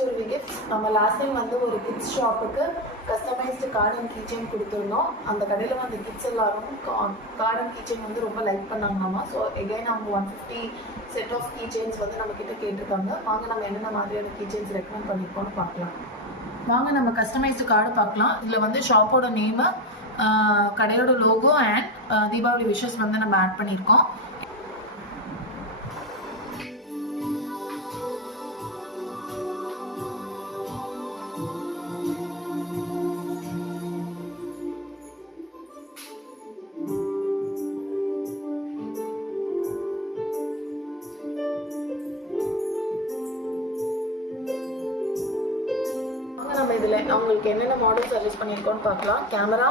கஸ்தூரி gifts. நம்ம last time வந்து ஒரு கிட்ஸ் ஷாப்புக்கு கஸ்டமைஸ்டு கார்ட் அண்ட் கீச்செயின் கொடுத்துருந்தோம். அந்த கடையில் வந்து கிட்ஸ் எல்லாரும் கார்ட் அண்ட் கீச்செயின் வந்து ரொம்ப லைக் பண்ணாங்களாமா. ஸோ எகைன் அவங்க 150 செட் ஆஃப் கீச்செயின்ஸ் வந்து நம்மக்கிட்ட கேட்டிருக்காங்க. வாங்க நம்ம என்னென்ன மாதிரியான கீச்செயின்ஸ் ரெக்கமெண்ட் பண்ணியிருக்கோம்னு பார்க்கலாம். வாங்க நம்ம கஸ்டமைஸ்டு கார்டு பார்க்கலாம். இதில் வந்து ஷாப்போட நேமு, கடையோட லோகோ அண்ட் தீபாவளி விஷஸ் வந்து நம்ம ஆட் பண்ணியிருக்கோம். நம்ம இதில் அவங்களுக்கு என்னென்ன மாடல் சஜஸ்ட் பண்ணியிருக்கோன்னு பார்க்கலாம். கேமரா,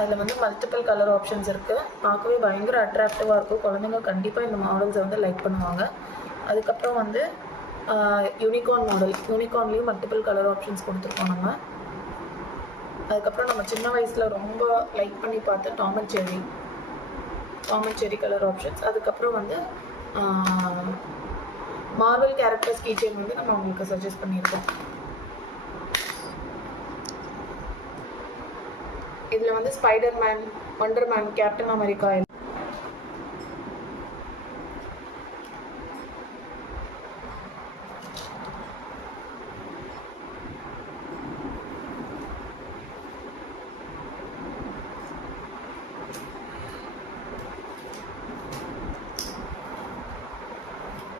அதில் வந்து மல்டிபிள் கலர் ஆப்ஷன்ஸ் இருக்குது. பார்க்கவே பயங்கர அட்ராக்டிவாக இருக்கும். குழந்தைங்க கண்டிப்பாக இந்த மாடல்ஸை வந்து லைக் பண்ணுவாங்க. அதுக்கப்புறம் வந்து யூனிகார்ன் மாடல், யூனிகார்ன்லேயும் மல்டிபிள் கலர் ஆப்ஷன்ஸ் கொடுத்துருக்கோம் நம்ம. அதுக்கப்புறம் நம்ம சின்ன வயசில் ரொம்ப லைக் பண்ணி பார்த்த டாம் அண்ட் செரி கலர் ஆப்ஷன்ஸ். அதுக்கப்புறம் வந்து மார்வல் கேரக்டர்ஸ் கீச்செயின் வந்து நம்ம அவங்களுக்கு சஜஸ்ட் பண்ணியிருக்கோம். இதில் வந்து ஸ்பைடர்மேன், வண்டர்மேன், கேப்டன் அமெரிக்கா